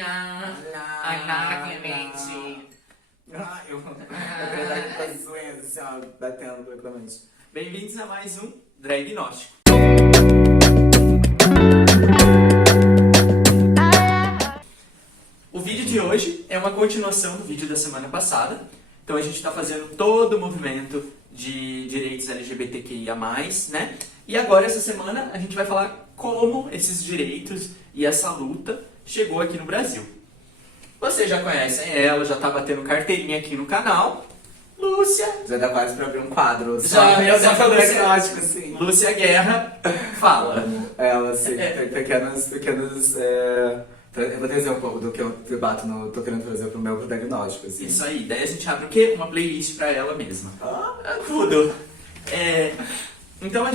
Olá, Ana Clemente. Eu queria dar com as unhas assim, ó, batendo tranquilamente. Bem-vindos a mais um Dragnóstico. O vídeo de hoje é uma continuação do vídeo da semana passada. Então a gente está fazendo todo o movimento de direitos LGBTQIA+, né? E agora, essa semana, a gente vai falar como esses direitos e essa luta chegou aqui no Brasil. Vocês já conhecem ela, já tá batendo carteirinha aqui no canal. Lúcia. Já dá quase pra abrir um quadro. Já só Lúcia, diagnóstico, assim. Lúcia Guerra fala. Ela, assim, pequenos... Eu vou trazer um pouco do que eu debato, tô querendo trazer pro meu diagnóstico, assim. Isso aí, daí a gente abre o quê? Uma playlist pra ela mesma. Tudo. Então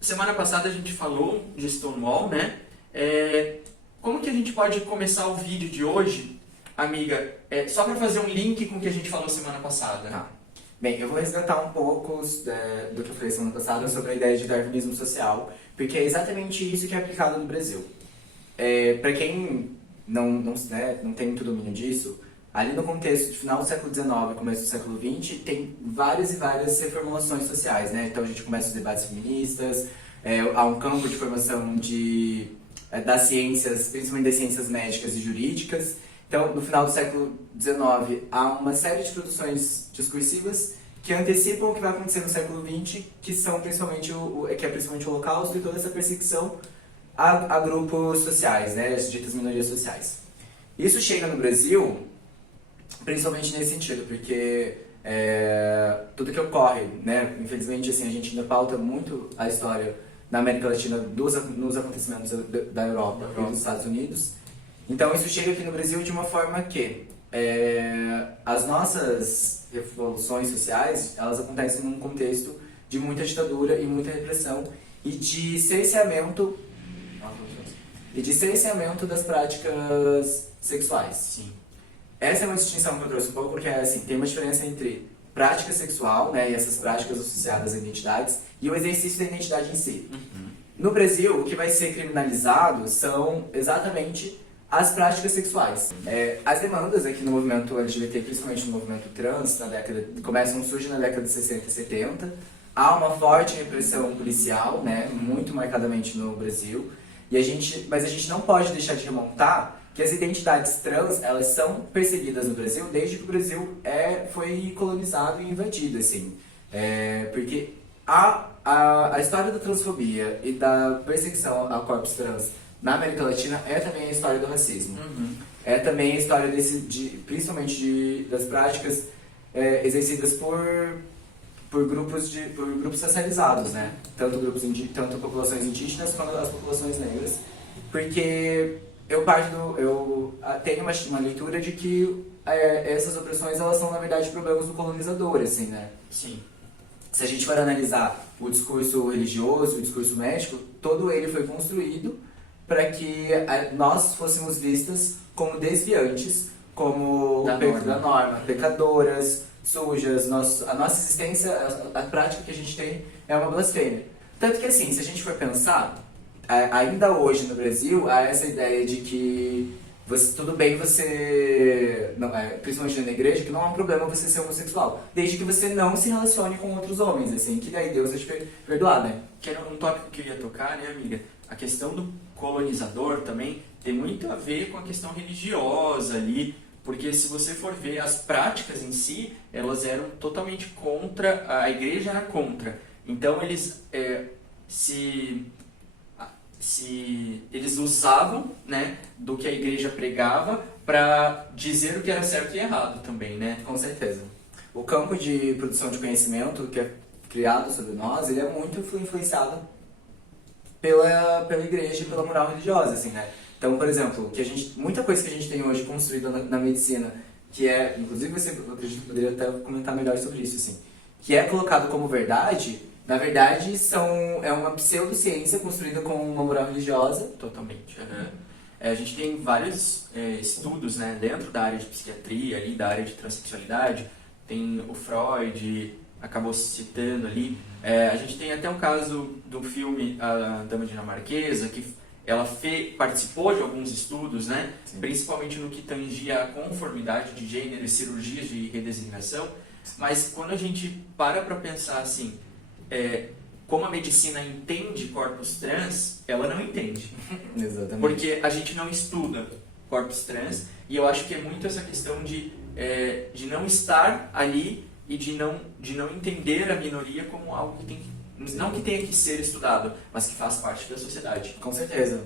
semana passada a gente falou de Stonewall, né? Como que a gente pode começar o vídeo de hoje, amiga? Só pra fazer um link com o que a gente falou semana passada. Tá. Bem, eu vou resgatar um pouco do que eu falei semana passada sobre a ideia de darwinismo social, porque é exatamente isso que é aplicado no Brasil. Para quem não tem muito domínio disso, ali no contexto de final do século XIX e começo do século XX, tem várias e várias reformulações sociais, né? Então a gente começa os debates feministas, há um campo de formação das ciências, principalmente das ciências médicas e jurídicas. Então, no final do século XIX, há uma série de produções discursivas que antecipam o que vai acontecer no século XX, que é principalmente o Holocausto e toda essa perseguição a grupos sociais, né, as ditas minorias sociais. Isso chega no Brasil, principalmente nesse sentido, porque tudo que ocorre, né, infelizmente assim, a gente ainda pauta muito a história na América Latina nos acontecimentos da Europa e dos Estados Unidos. Então isso chega aqui no Brasil de uma forma que as nossas revoluções sociais, elas acontecem num contexto de muita ditadura e muita repressão e de cerceamento das práticas sexuais. Sim. Essa é uma distinção que eu trouxe um pouco, porque assim, tem uma diferença entre prática sexual, né, e essas práticas associadas a identidades, e o exercício da identidade em si. Uhum. No Brasil, o que vai ser criminalizado são exatamente as práticas sexuais. As demandas aqui no movimento LGBT, principalmente no movimento trans, surgem na década de 60 e 70. Há uma forte repressão policial, né, muito marcadamente no Brasil. Mas a gente não pode deixar de remontar que as identidades trans, elas são perseguidas no Brasil desde que o Brasil foi colonizado e invadido, assim. Porque a história da transfobia e da perseguição a corpos trans na América Latina é também a história do racismo. Uhum. É também a história principalmente das práticas exercidas por grupos racializados, né? Tanto populações indígenas quanto as populações negras, porque eu tenho uma leitura de que essas opressões, elas são na verdade problemas do colonizador, assim, né? Sim. Se a gente for analisar o discurso religioso, o discurso médico, todo ele foi construído para que nós fôssemos vistas como desviantes, como da norma, pecadoras, sujas, a nossa existência, a prática que a gente tem é uma blasfêmia. Tanto que assim, se a gente for pensar, ainda hoje no Brasil, há essa ideia de que tudo bem principalmente na igreja, que não é um problema você ser homossexual, desde que você não se relacione com outros homens, assim, que daí Deus vai te perdoar, né? Que era um tópico que eu ia tocar, né, amiga? A questão do colonizador também tem muito a ver com a questão religiosa ali, porque se você for ver as práticas em si, elas eram totalmente contra, a igreja era contra. Então eles eles usavam, né, do que a igreja pregava para dizer o que era certo e errado também, né? Com certeza. O campo de produção de conhecimento que é criado sobre nós, ele é muito influenciado pela igreja e pela moral religiosa, assim, né? Então, por exemplo, muita coisa que a gente tem hoje construída na medicina, que inclusive eu acredito que poderia até comentar melhor sobre isso, assim, que é colocado como verdade, na verdade é uma pseudociência construída com uma moral religiosa. Totalmente. A gente tem vários estudos, né, dentro da área de psiquiatria, ali, da área de transexualidade, tem o Freud, acabou citando ali. A gente tem até um caso do filme A Dama Dinamarquesa, que ela participou de alguns estudos, né? Sim. Principalmente no que tangia a conformidade de gênero e cirurgias de redesignação. Mas quando a gente para pensar assim, como a medicina entende corpos trans, ela não entende. Exatamente. Porque a gente não estuda corpos trans, e eu acho que é muito essa questão de não estar ali e de não entender a minoria como algo que tem que, não que tenha que ser estudado, mas que faz parte da sociedade. Com certeza.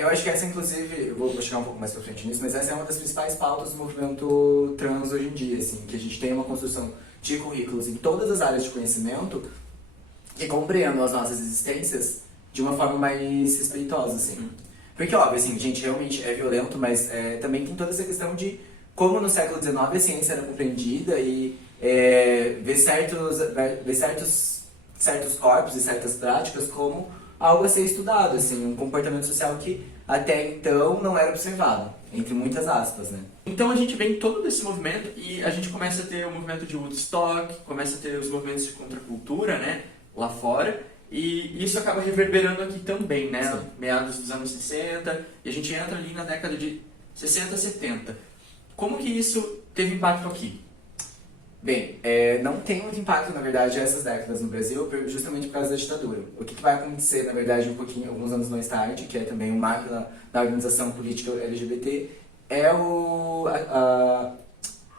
Eu acho que essa, inclusive, eu vou chegar um pouco mais pra frente nisso, mas essa é uma das principais pautas do movimento trans hoje em dia, assim, que a gente tem uma construção de currículos em todas as áreas de conhecimento que compreendam as nossas existências de uma forma mais respeitosa, assim. Porque, óbvio, assim, gente, realmente é violento, mas também tem toda essa questão de como no século XIX a ciência era compreendida e ver certos corpos e certas práticas como algo a ser estudado, assim, um comportamento social que até então não era observado, entre muitas aspas, né? Então a gente vem todo desse movimento e a gente começa a ter o movimento de Woodstock, começa a ter os movimentos de contracultura, né, lá fora, e isso acaba reverberando aqui também, né, Sim. meados dos anos 60, e a gente entra ali na década de 60, 70. Como que isso teve impacto aqui? Bem, não tem muito impacto, na verdade, essas décadas no Brasil, justamente por causa da ditadura. O que vai acontecer, na verdade, alguns anos mais tarde, que é também um marco da organização política LGBT, é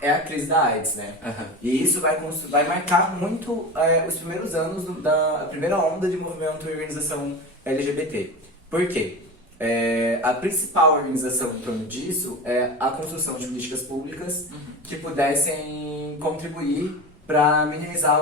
a crise da AIDS, né? Uhum. E isso vai marcar muito os primeiros anos da primeira onda de movimento e organização LGBT. Por quê? A principal organização em torno disso é a construção de políticas públicas que pudessem contribuir para minimizar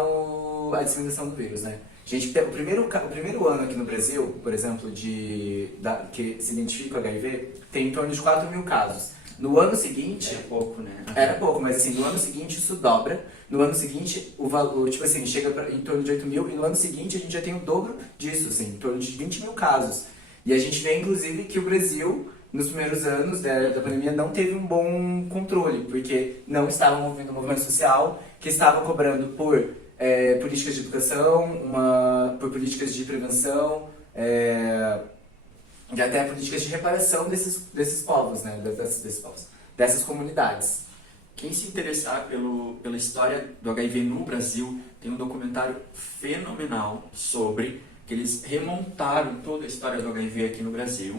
a disseminação do vírus, né? Gente, o primeiro ano aqui no Brasil, por exemplo, que se identifica o HIV, tem em torno de 4.000 casos. No ano seguinte... Era pouco, né? Era pouco, mas assim, no ano seguinte isso dobra. No ano seguinte, o valor, tipo assim, chega em torno de 8.000, e no ano seguinte a gente já tem o dobro disso, assim, em torno de 20.000 casos. E a gente vê, inclusive, que o Brasil, nos primeiros anos da pandemia, não teve um bom controle, porque não estava movendo um movimento social que estava cobrando por políticas de educação, por políticas de prevenção, e até políticas de reparação desses povos, né? Dessas comunidades. Quem se interessar pela história do HIV no Brasil, tem um documentário fenomenal sobre que eles remontaram toda a história do HIV aqui no Brasil,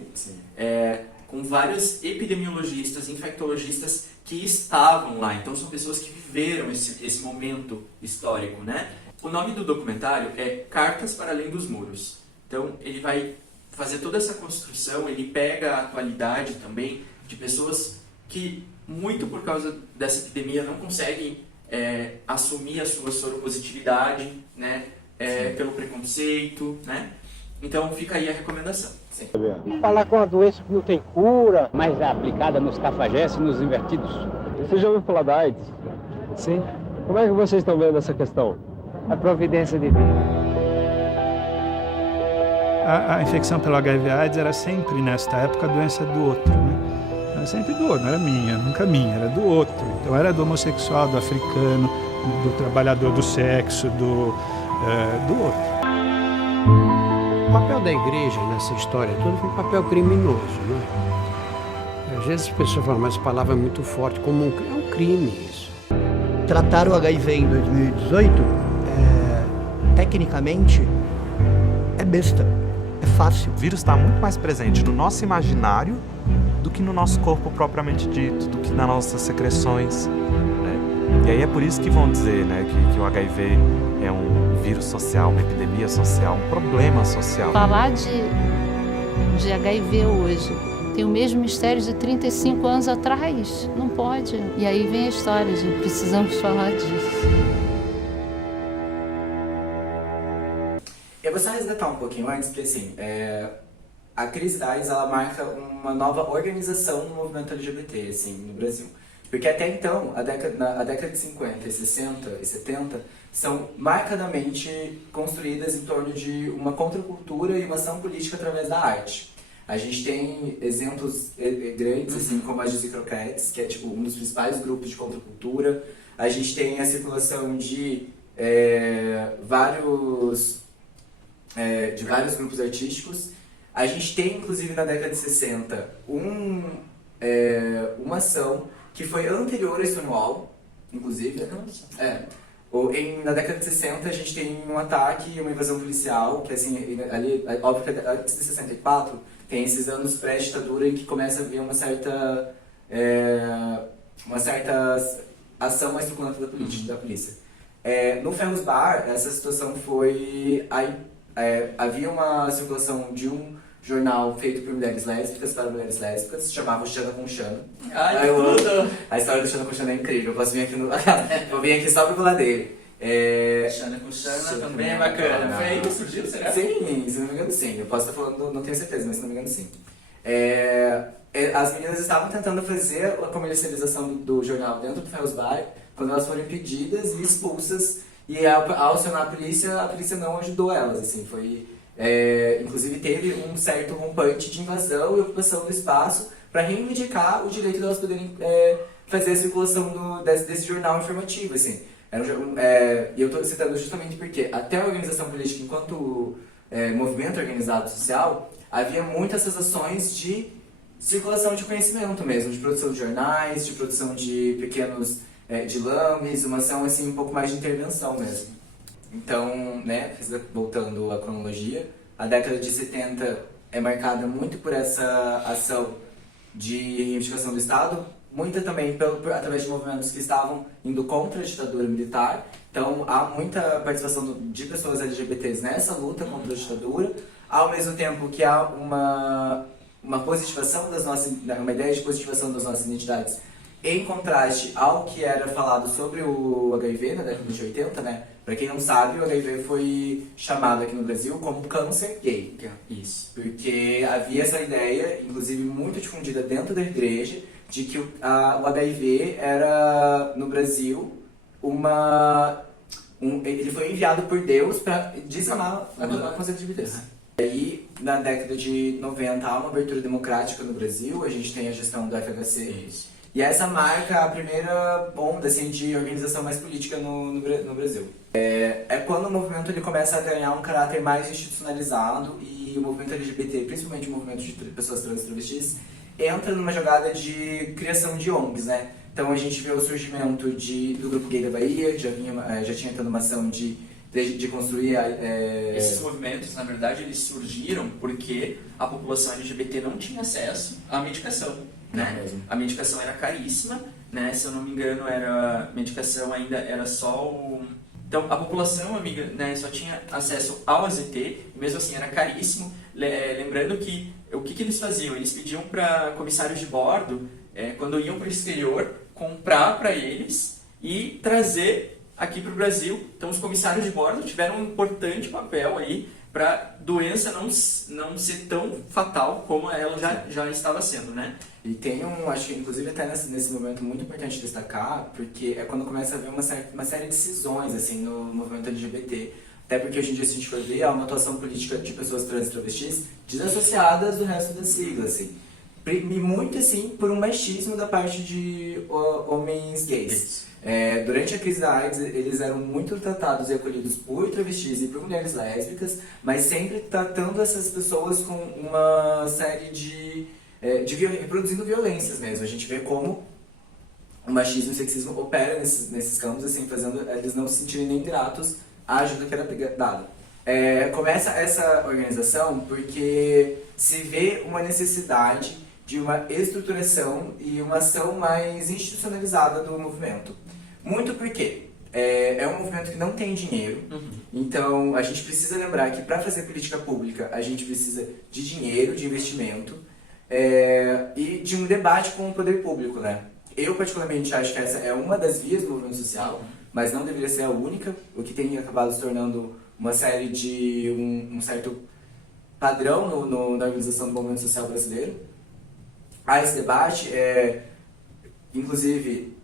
com vários epidemiologistas, infectologistas que estavam lá. Então são pessoas que viveram esse momento histórico, né? O nome do documentário é Cartas para Além dos Muros. Então ele vai fazer toda essa construção, ele pega a atualidade também de pessoas que, muito por causa dessa epidemia, não conseguem assumir a sua soropositividade, né? Pelo preconceito, né? Então fica aí a recomendação. Sim. Falar com uma doença que não tem cura, mas é aplicada nos cafajestes e nos invertidos. Você já ouviu falar da AIDS? Sim, Como é que vocês estão vendo essa questão? a providência de Deus. A infecção pelo HIV/AIDS era sempre, nesta época, a doença do outro, né? Era sempre do outro, não era minha, nunca minha, era do outro. Então era do homossexual, do africano, do trabalhador do sexo, do outro. O papel da igreja nessa história toda foi um papel criminoso, né? Às vezes as pessoas falam, mas a palavra é muito forte, como é um crime isso. Tratar o HIV em 2018, tecnicamente, é besta, é fácil. O vírus está muito mais presente no nosso imaginário do que no nosso corpo propriamente dito, do que nas nossas secreções, né? E aí é por isso que vão dizer, né, que o HIV é um vírus social, uma epidemia social, um problema social. Falar de HIV hoje tem o mesmo mistério de 35 anos atrás. Não pode. E aí vem a história de precisamos falar disso. Eu vou só resgatar um pouquinho antes, porque assim, a crise da AIDS, ela marca uma nova organização no movimento LGBT, assim, no Brasil. Porque até então, a década de 50, 60 e 70 são marcadamente construídas em torno de uma contracultura e uma ação política através da arte. A gente tem exemplos grandes, assim, como a Jusicroquettes, que é tipo um dos principais grupos de contracultura. A gente tem a circulação de vários grupos artísticos. A gente tem, inclusive, na década de 60, uma ação que foi anterior a Stonewall, inclusive. Na década de 60 a gente tem um ataque, uma invasão policial, que assim, ali, óbvio que antes de 64 tem esses anos pré-ditadura em que começa a haver uma certa ação mais truculenta da polícia. No Ferros Bar, essa situação foi... havia uma circulação de um jornal feito por mulheres lésbicas para mulheres lésbicas, se chamava Xana com Xana. Ai, eu amo. A história do Xana com Xana é incrível, eu posso vir aqui vou vir aqui só pra falar dele. Xana com Xana também é bacana. Foi aí que surgiu, será? Sim, se não me engano sim. Eu posso estar falando, não tenho certeza, mas se não me engano sim. As meninas estavam tentando fazer a comercialização do jornal dentro do Ferros Bar, quando elas foram impedidas e expulsas, e ao acionar a polícia não ajudou elas, assim, foi... inclusive teve um certo rompante de invasão e ocupação do espaço para reivindicar o direito delas poderem fazer a circulação desse jornal informativo, assim. E eu estou citando justamente porque até a organização política, enquanto movimento organizado social, havia muitas essas ações de circulação de conhecimento mesmo, de produção de jornais, de produção de pequenos dilames, uma ação assim, um pouco mais de intervenção mesmo. Então, né, voltando à cronologia, a década de 70 é marcada muito por essa ação de reivindicação do Estado, muita também através de movimentos que estavam indo contra a ditadura militar. Então, há muita participação de pessoas LGBTs nessa luta contra a ditadura, ao mesmo tempo que há uma positivação uma ideia de positivação das nossas identidades, em contraste ao que era falado sobre o HIV na década de 80, né? Pra quem não sabe, o HIV foi chamado aqui no Brasil como câncer gay. Isso. Porque havia essa ideia, inclusive muito difundida dentro da igreja, de que o HIV era, no Brasil, ele foi enviado por Deus para dizimar a conceito de vida. Aí, na década de 90, há uma abertura democrática no Brasil, a gente tem a gestão do FHC. Isso. E essa marca a primeira onda assim, de organização mais política no Brasil. É quando o movimento ele começa a ganhar um caráter mais institucionalizado e o movimento LGBT, principalmente o movimento de pessoas trans e travestis, entra numa jogada de criação de ONGs, né? Então a gente vê o surgimento do Grupo Gay da Bahia, que já tinha tido uma ação de construir... Esses movimentos, na verdade, eles surgiram porque a população LGBT não tinha acesso à medicação. Né? A medicação era caríssima, né? Se eu não me engano, a medicação ainda era só Então, a população, amiga, né, só tinha acesso ao AZT, e mesmo assim era caríssimo. Lembrando que o que eles faziam? Eles pediam para comissários de bordo, quando iam para o exterior, comprar para eles e trazer aqui para o Brasil. Então, os comissários de bordo tiveram um importante papel aí para a doença não ser tão fatal como ela já estava sendo, né? E tem acho que inclusive até nesse momento muito importante destacar, porque é quando começa a haver uma série de cisões assim, no movimento LGBT. Até porque hoje em dia, se a gente for ver, há uma atuação política de pessoas trans e travestis desassociadas do resto da sigla, assim. E muito assim por um machismo da parte de homens gays. Durante a crise da AIDS, eles eram muito tratados e acolhidos por travestis e por mulheres lésbicas, mas sempre tratando essas pessoas com uma série de reproduzindo violências mesmo. A gente vê como o machismo e o sexismo opera nesses campos, assim, fazendo eles não se sentirem nem gratos à ajuda que era dada. Começa essa organização porque se vê uma necessidade de uma estruturação e uma ação mais institucionalizada do movimento. Muito porque é um movimento que não tem dinheiro, então a gente precisa lembrar que para fazer política pública a gente precisa de dinheiro, de investimento e de um debate com o poder público, né? Eu particularmente acho que essa é uma das vias do movimento social, mas não deveria ser a única, o que tem acabado se tornando uma série de um certo padrão na organização do movimento social brasileiro. Há esse debate, inclusive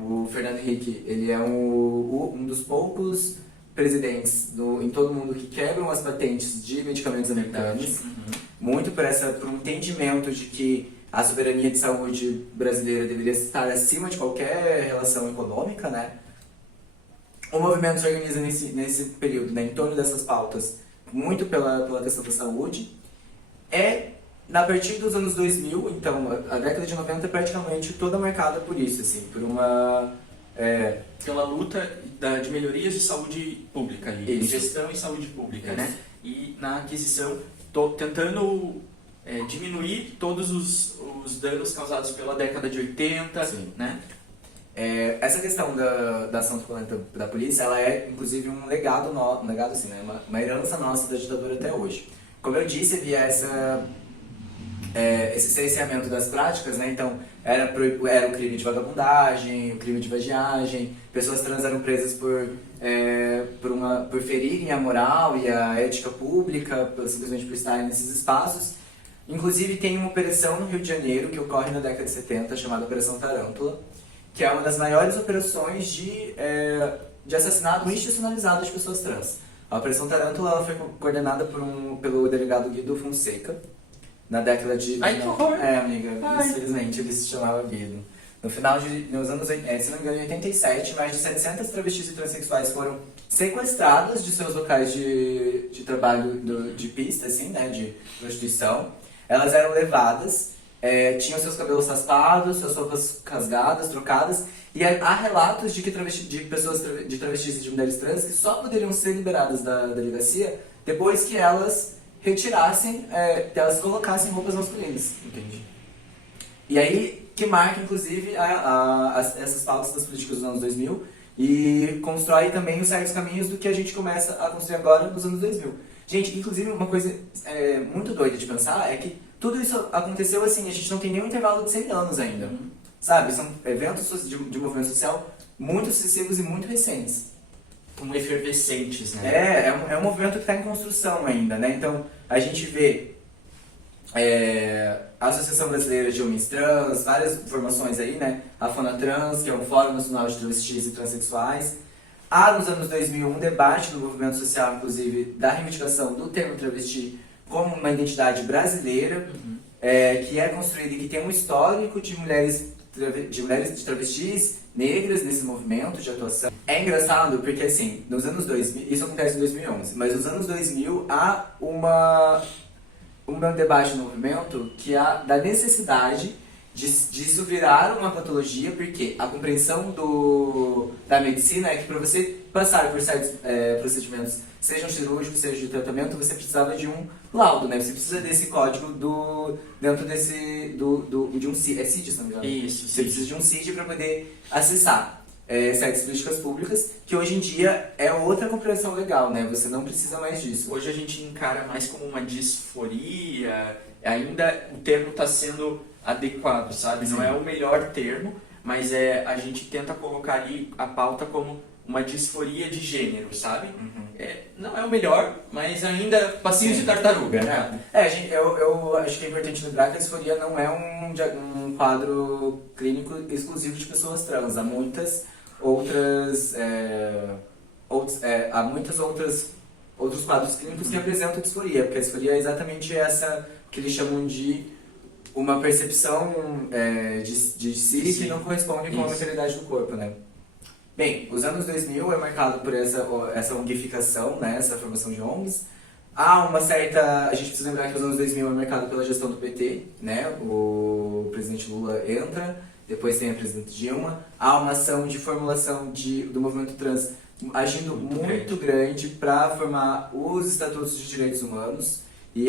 o Fernando Henrique, ele é um dos poucos presidentes em todo mundo que quebram as patentes de medicamentos americanos, muito por um entendimento de que a soberania de saúde brasileira deveria estar acima de qualquer relação econômica, né? O movimento se organiza nesse período, né, em torno dessas pautas, muito pela questão da saúde. A partir dos anos 2000, então, a década de 90 é praticamente toda marcada por isso, assim, por uma... Pela luta de melhorias de saúde pública ali, Isso. gestão em saúde pública, Isso. né? E na aquisição, tentando diminuir todos os danos causados pela década de 80, Sim. né? Essa questão da ação truculenta da polícia, ela é, inclusive, um legado, assim, né? Uma herança nossa da ditadura até hoje. Como eu disse, havia esse cerceamento das práticas, né? Então, era o crime de vagabundagem, o crime de vadiagem, pessoas trans eram presas por ferirem a moral e a ética pública, simplesmente por estarem nesses espaços. Inclusive, tem uma operação no Rio de Janeiro, que ocorre na década de 70, chamada Operação Tarântula, que é uma das maiores operações de assassinato institucionalizado de pessoas trans. A Operação Tarântula ela foi coordenada pelo delegado Guido Fonseca, na década de... Ai, que horror! Amiga, infelizmente ele se chamava Guido. No final nos anos, se não me engano, em 87, mais de 700 travestis e transexuais foram sequestradas de seus locais de trabalho de pista, assim, né, de prostituição. Elas eram levadas, tinham seus cabelos raspados, suas roupas rasgadas, trocadas, e há relatos de que travestis e de mulheres trans que só poderiam ser liberadas da delegacia depois que elas retirassem, elas colocassem roupas masculinas, entende? E aí, que marca, inclusive, essas pautas das políticas dos anos 2000 e constrói também os certos caminhos do que a gente começa a construir agora nos anos 2000. Gente, inclusive, uma coisa muito doida de pensar é que tudo isso aconteceu assim, a gente não tem nenhum intervalo de 100 anos ainda, sabe? São eventos de movimento social muito sucessivos e muito recentes. Como efervescentes, né? É um movimento que está em construção ainda, né? Então, a gente vê a Associação Brasileira de Homens Trans, várias formações aí, né? A FONATRANS, que é um Fórum Nacional de Travestis e Transsexuais. Há, nos anos 2000, um debate no movimento social, inclusive, da reivindicação do termo travesti como uma identidade brasileira, que é construída e que tem um histórico de mulheres de travestis negras nesse movimento de atuação. É engraçado porque, assim, nos anos 2000, isso acontece em 2011, mas nos anos 2000 há um debate no movimento que há da necessidade de isso virar uma patologia, porque a compreensão da medicina é que para você passar por certos procedimentos, sejam cirúrgicos, seja de tratamento, você precisava de um laudo, né? Você precisa desse código dentro de um CID, CID, se não me engano? Isso, Você precisa de um CID para poder acessar certas políticas públicas, que hoje em dia é outra compreensão legal, né? Você não precisa mais disso. Hoje a gente encara mais como uma disforia, ainda o termo está sendo adequado, sabe? Sim. Não é o melhor termo, mas a gente tenta colocar ali a pauta como uma disforia de gênero, sabe? Não é o melhor, mas ainda passinho de tartaruga, né? Eu acho que é importante lembrar que a disforia não é um quadro clínico exclusivo de pessoas trans. Há muitas outros quadros clínicos que apresentam disforia, porque a disforia é exatamente essa que eles chamam de uma percepção de si que não corresponde com a materialidade do corpo, né? Bem, os anos 2000 é marcado por essa unificação, né, essa formação de ONGs. A gente precisa lembrar que os anos 2000 é marcado pela gestão do PT, né? O presidente Lula entra, depois tem a presidente Dilma. Há uma ação de formulação do movimento trans agindo muito grande para formar os estatutos de direitos humanos. E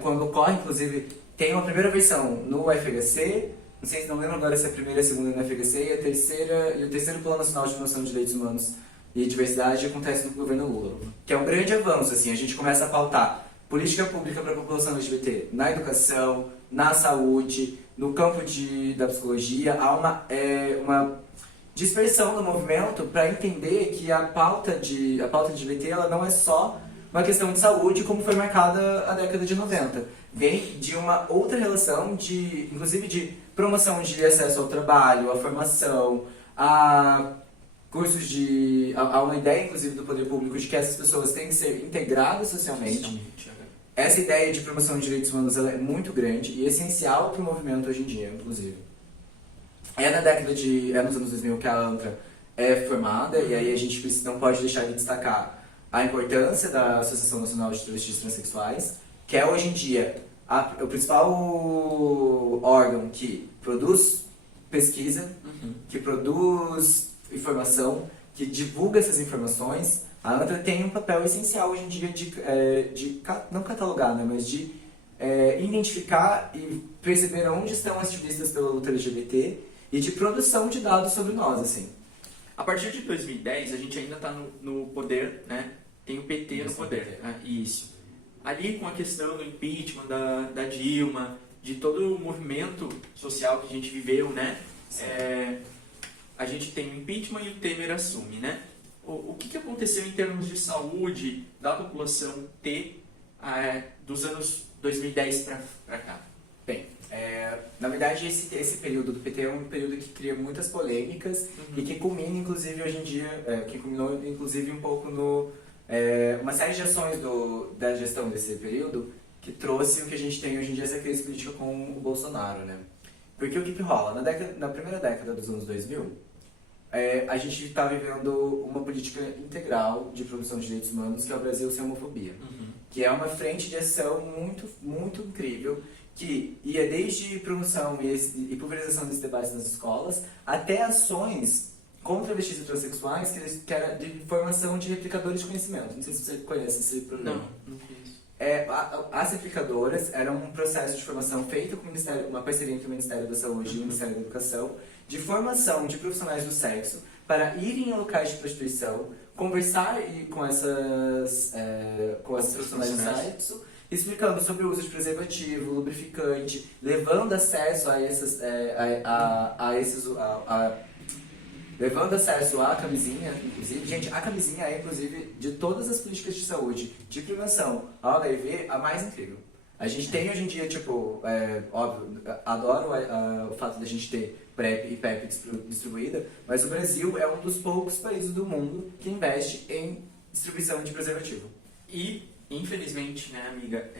quando ocorre, inclusive, tem uma primeira versão no FHC, não sei se não lembro agora se é a primeira e a segunda no FHC, e o terceiro Plano Nacional de Promoção de Direitos Humanos e Diversidade acontece no governo Lula. Que é um grande avanço, assim, a gente começa a pautar política pública para a população LGBT na educação, na saúde, no campo da psicologia. Há uma dispersão do movimento para entender que a pauta LGBT ela não é só uma questão de saúde, como foi marcada a década de 90. Vem de uma outra relação, inclusive de promoção de acesso ao trabalho, à formação, a cursos há uma ideia, inclusive, do poder público de que essas pessoas têm que ser integradas socialmente. Essa ideia de promoção de direitos humanos ela é muito grande e essencial para o movimento hoje em dia, inclusive. Nos anos 2000 que a ANTRA é formada, e aí a gente não pode deixar de destacar a importância da Associação Nacional de Travestis e Transsexuais, que é hoje em dia o principal órgão que produz pesquisa, que produz informação, que divulga essas informações, a ANTRA tem um papel essencial hoje em dia de não catalogar, né, mas de identificar e perceber onde estão as ativistas pela luta LGBT e de produção de dados sobre nós, assim. A partir de 2010, a gente ainda está no poder, né? Tem o PT no poder. Né? Isso. Ali com a questão do impeachment da Dilma, de todo o movimento social que a gente viveu, né? A gente tem o impeachment e o Temer assume, né? O que aconteceu em termos de saúde da população T dos anos 2010 para cá? Bem, na verdade esse período do PT é um período que cria muitas polêmicas e que culmina inclusive hoje em dia, que culminou inclusive um pouco uma série de ações da gestão desse período que trouxe o que a gente tem hoje em dia, essa crise política com o Bolsonaro, né? Porque o que rola? Na primeira década dos anos 2000, a gente está vivendo uma política integral de promoção de direitos humanos, que é o Brasil Sem Homofobia, que é uma frente de ação muito, muito incrível, que ia desde promoção e pulverização desse debate nas escolas, até ações contra travestis e transexuais, que era de formação de replicadores de conhecimento. Não sei se você conhece esse programa. Não conheço. As replicadoras eram um processo de formação feito com uma parceria entre o Ministério da Saúde e o Ministério da Educação, de formação de profissionais do sexo para irem a locais de prostituição, conversar com essas profissionais do sexo, explicando sobre o uso de preservativo, lubrificante, levando acesso levando acesso à camisinha, inclusive. Gente, a camisinha é, inclusive, de todas as políticas de saúde, de prevenção ao HIV, a mais incrível. A gente tem hoje em dia, óbvio, adoro o fato de a gente ter PrEP e PEP distribuída, mas o Brasil é um dos poucos países do mundo que investe em distribuição de preservativo. E, infelizmente, né, amiga,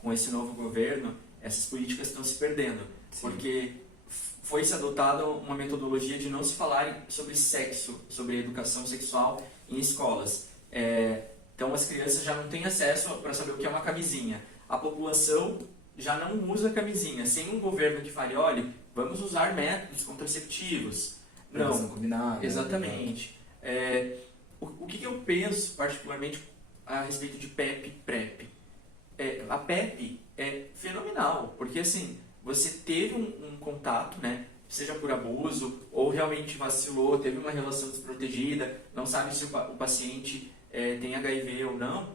com esse novo governo, essas políticas estão se perdendo. Sim. Porque foi-se adotada uma metodologia de não se falar sobre sexo, sobre educação sexual em escolas. Então as crianças já não têm acesso para saber o que é uma camisinha. A população já não usa camisinha. Sem um governo que fale, olha, vamos usar métodos contraceptivos. Não, combinada. Exatamente. O que eu penso particularmente a respeito de PEP e PrEP? A PEP é fenomenal, porque assim, você teve um contato, né, seja por abuso ou realmente vacilou, teve uma relação desprotegida, não sabe se o paciente tem HIV ou não,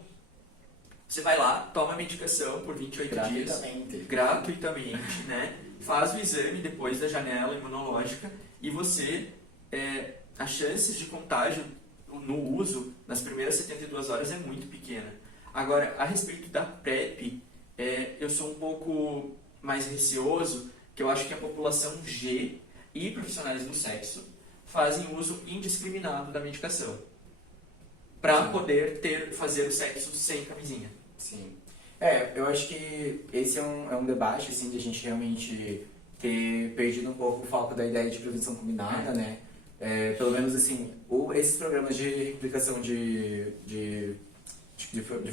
você vai lá, toma a medicação por 28 dias, gratuitamente, né, faz o exame depois da janela imunológica e você, as chances de contágio no uso nas primeiras 72 horas é muito pequena. Agora, a respeito da PrEP, eu sou um pouco mais receoso, que eu acho que a população G e profissionais do sexo fazem uso indiscriminado da medicação para poder fazer o sexo sem camisinha. Sim. Eu acho que esse é um debate, assim, de a gente realmente ter perdido um pouco o foco da ideia de prevenção combinada, né? Pelo menos, assim, esses programas de replicação de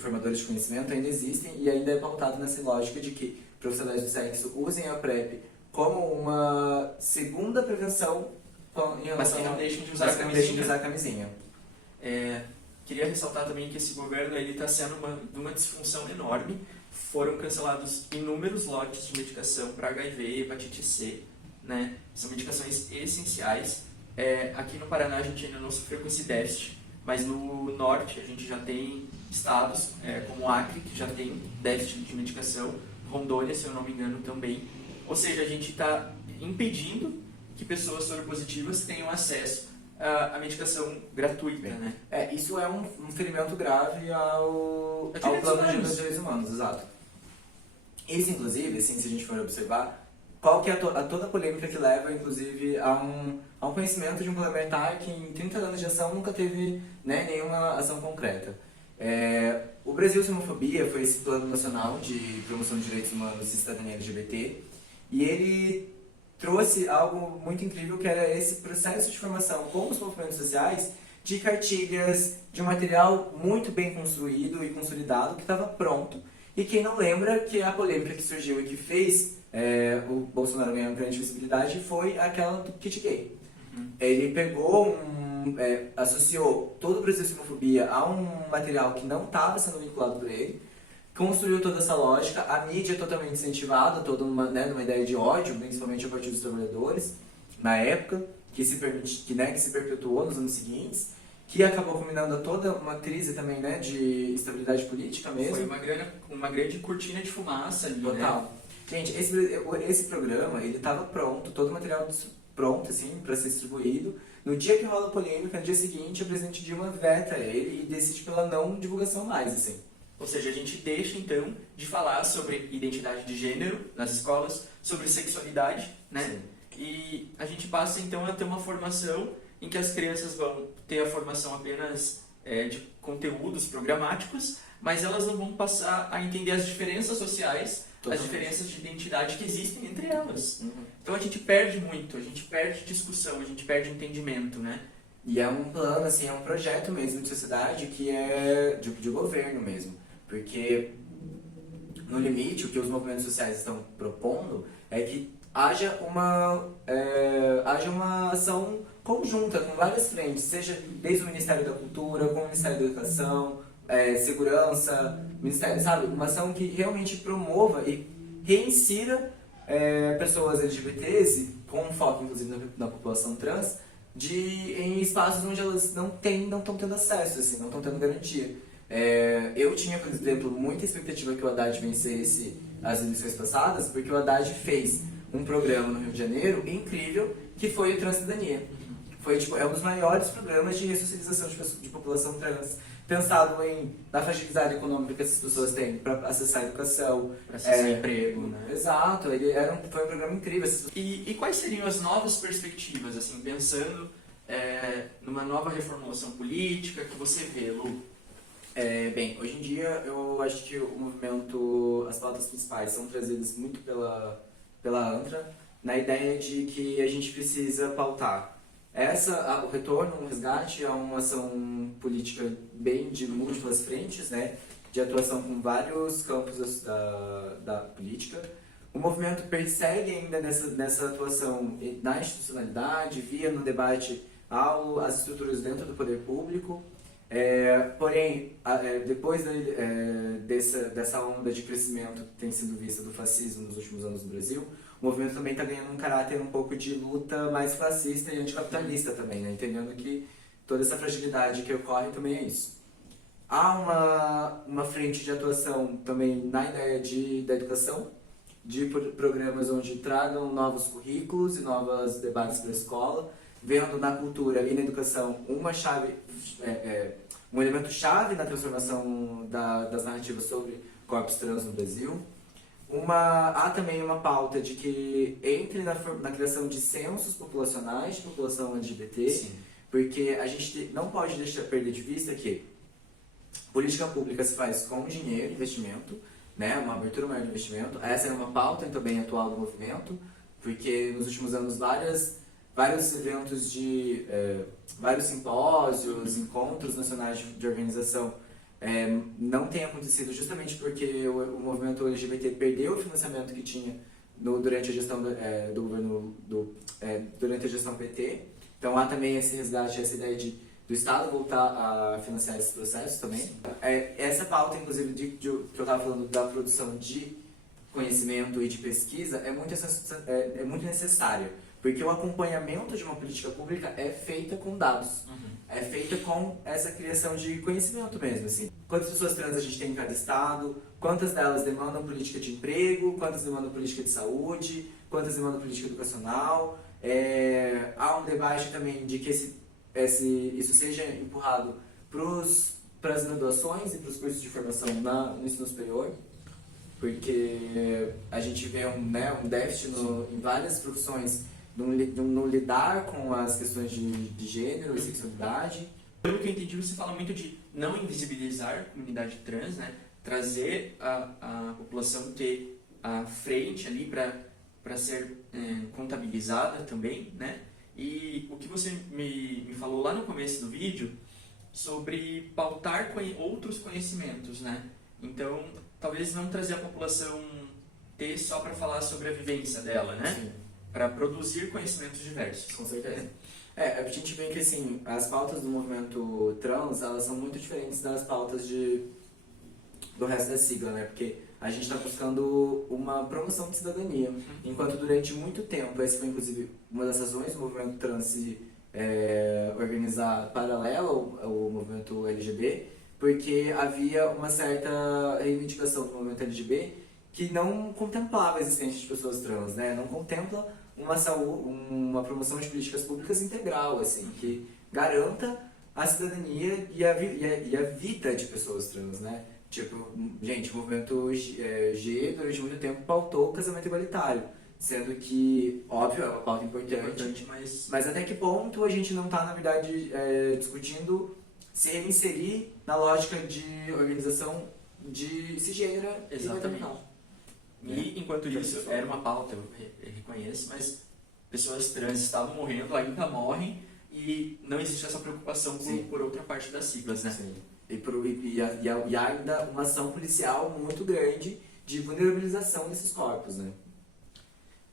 formadores de conhecimento ainda existem e ainda é pautado nessa lógica de que profissionais do sexo usem a PrEP como uma segunda prevenção em relação mas que não deixem de usar a camisinha. Queria ressaltar também que esse governo está sendo uma disfunção enorme. Foram cancelados inúmeros lotes de medicação para HIV e hepatite C, né? São medicações essenciais. Aqui no Paraná a gente ainda não sofreu com esse déficit, mas no norte a gente já tem estados como Acre, que já tem déficit de medicação, Rondônia, se eu não me engano, também. Ou seja, a gente está impedindo que pessoas soropositivas tenham acesso à medicação gratuita, né? Isso é um ferimento grave ao plano dos direitos humanos, exato. Isso, inclusive, assim, se a gente for observar, qual que é toda a polêmica que leva, inclusive, a um conhecimento de um parlamentar que em 30 anos de ação nunca teve, né, nenhuma ação concreta. O Brasil Sem Homofobia foi esse plano nacional de promoção de direitos humanos e cidadania LGBT, e ele trouxe algo muito incrível, que era esse processo de formação com os movimentos sociais, de cartilhas, de um material muito bem construído e consolidado, que estava pronto, E quem não lembra que a polêmica que surgiu e que fez o Bolsonaro ganhar uma grande visibilidade foi aquela do kit gay. Ele pegou associou todo o processo de homofobia a um material que não estava sendo vinculado por ele, construiu toda essa lógica, a mídia é totalmente incentivada, toda uma ideia de ódio, principalmente a partir dos trabalhadores, na época, que se perpetuou nos anos seguintes, que acabou combinando a toda uma crise também, né, de estabilidade política mesmo. Foi uma grande cortina de fumaça ali, Total. né? Gente, esse programa, ele estava pronto, todo o material pronto, assim, para ser distribuído. No dia que rola a polêmica, no dia seguinte, a presidente Dilma veta ele e decide pela não divulgação mais, assim. Ou seja, a gente deixa, então, de falar sobre identidade de gênero nas escolas, sobre sexualidade, né? Sim. E a gente passa, então, a ter uma formação em que as crianças vão ter a formação apenas de conteúdos programáticos, mas elas não vão passar a entender as diferenças sociais, as diferenças de identidade que existem entre elas. Então a gente perde muito, a gente perde discussão, a gente perde entendimento, né? E é um plano, assim, é um projeto mesmo de sociedade que é de governo mesmo. Porque, no limite, o que os movimentos sociais estão propondo é que haja uma ação conjunta, com várias frentes, seja desde o Ministério da Cultura, com o Ministério da Educação, Segurança, Ministério, sabe? Uma ação que realmente promova e reinsira pessoas LGBTs, com foco inclusive na população trans, em espaços onde elas não estão tendo acesso, assim, não estão tendo garantia. Eu tinha, por exemplo, muita expectativa que o Haddad vencesse as eleições passadas, porque o Haddad fez um programa no Rio de Janeiro incrível, que foi o Transcidadania. Foi, um dos maiores programas de ressocialização de população trans, pensado na fragilidade econômica que essas pessoas têm para acessar a educação, para acessar emprego, né? Exato, foi um programa incrível. E quais seriam as novas perspectivas, assim, pensando numa nova reformulação política que você vê, Lu? Bem, hoje em dia eu acho que o movimento, as pautas principais são trazidas muito pela ANTRA, na ideia de que a gente precisa pautar o retorno, um resgate a uma ação política bem de múltiplas frentes, né, de atuação com vários campos da política. O movimento persegue ainda nessa atuação na institucionalidade, via no debate as estruturas dentro do poder público. Porém, depois dessa onda de crescimento que tem sido vista do fascismo nos últimos anos no Brasil, o movimento também está ganhando um caráter um pouco de luta mais fascista e anticapitalista também, né? Entendendo que toda essa fragilidade que ocorre também é isso. Há uma frente de atuação também na ideia da educação, de programas onde tragam novos currículos e novos debates para a escola, vendo na cultura e na educação um elemento chave na transformação das narrativas sobre corpos trans no Brasil. Há também uma pauta de que entre na criação de censos populacionais de população LGBT, sim, porque a gente não pode perder de vista que política pública se faz com dinheiro, investimento, né, uma abertura maior de investimento. Essa é uma pauta também atual do movimento, porque nos últimos anos vários eventos vários simpósios, encontros nacionais de organização não têm acontecido justamente porque o movimento LGBT perdeu o financiamento que tinha durante a gestão do governo, durante a gestão PT. Então há também esse resgate, essa ideia do Estado voltar a financiar esses processos também. Essa pauta, inclusive, que eu estava falando da produção de conhecimento e de pesquisa é muito necessária. Porque o acompanhamento de uma política pública é feita com dados, é feita com essa criação de conhecimento mesmo, assim. Quantas pessoas trans a gente tem em cada estado, quantas delas demandam política de emprego, quantas demandam política de saúde, quantas demandam política educacional. Há um debate também de que isso seja empurrado para as graduações e para os cursos de formação no ensino superior, porque a gente vê um déficit em várias profissões, no lidar com as questões de gênero e sexualidade. Pelo que eu entendi, você fala muito de não invisibilizar a comunidade trans, né? Trazer a população ter a frente ali para ser contabilizada também, né? E o que você me falou lá no começo do vídeo sobre pautar outros conhecimentos, né? Então, talvez não trazer a população T só para falar sobre a vivência dela, né? Sim. Para produzir conhecimentos diversos. Com certeza. A gente vê que assim, as pautas do movimento trans, elas são muito diferentes das pautas do resto da sigla, né? Porque a gente está buscando uma promoção de cidadania, enquanto durante muito tempo, essa foi inclusive uma das razões do movimento trans se organizar paralelo ao movimento LGBT, porque havia uma certa reivindicação do movimento LGBT que não contemplava a existência de pessoas trans, né? Não contempla uma promoção de políticas públicas integral, assim, que garanta a cidadania e a vida de pessoas trans, né? Tipo, gente, o movimento G durante muito tempo pautou o casamento igualitário, sendo que, óbvio, é uma pauta importante, mas até que ponto a gente não está, na verdade, discutindo se inserir na lógica de organização de cisgênero e maternal. E, enquanto isso, era uma pauta, eu reconheço, mas pessoas trans estavam morrendo, ainda morrem, e não existe essa preocupação por outra parte das siglas, né? Sim. E ainda uma ação policial muito grande de vulnerabilização desses corpos, né?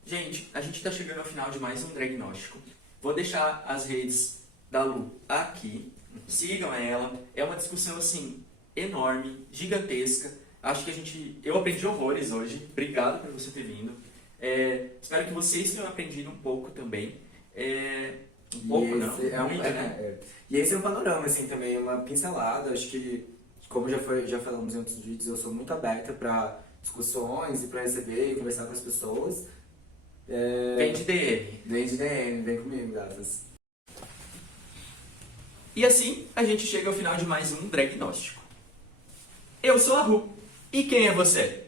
Gente, a gente está chegando ao final de mais um Dragnóstico. Vou deixar as redes da Lu aqui, sigam ela, é uma discussão, assim, enorme, gigantesca. Acho que eu aprendi horrores hoje. Obrigado por você ter vindo. Espero que vocês tenham aprendido um pouco também. E esse é um panorama, assim, também, uma pincelada. Acho que, como já falamos em outros vídeos, eu sou muito aberta para discussões e para receber e conversar com as pessoas. Vem de DM. Vem de DM, vem comigo, gatas. E assim, a gente chega ao final de mais um Dragnóstico. Eu sou a Ru. E quem é você?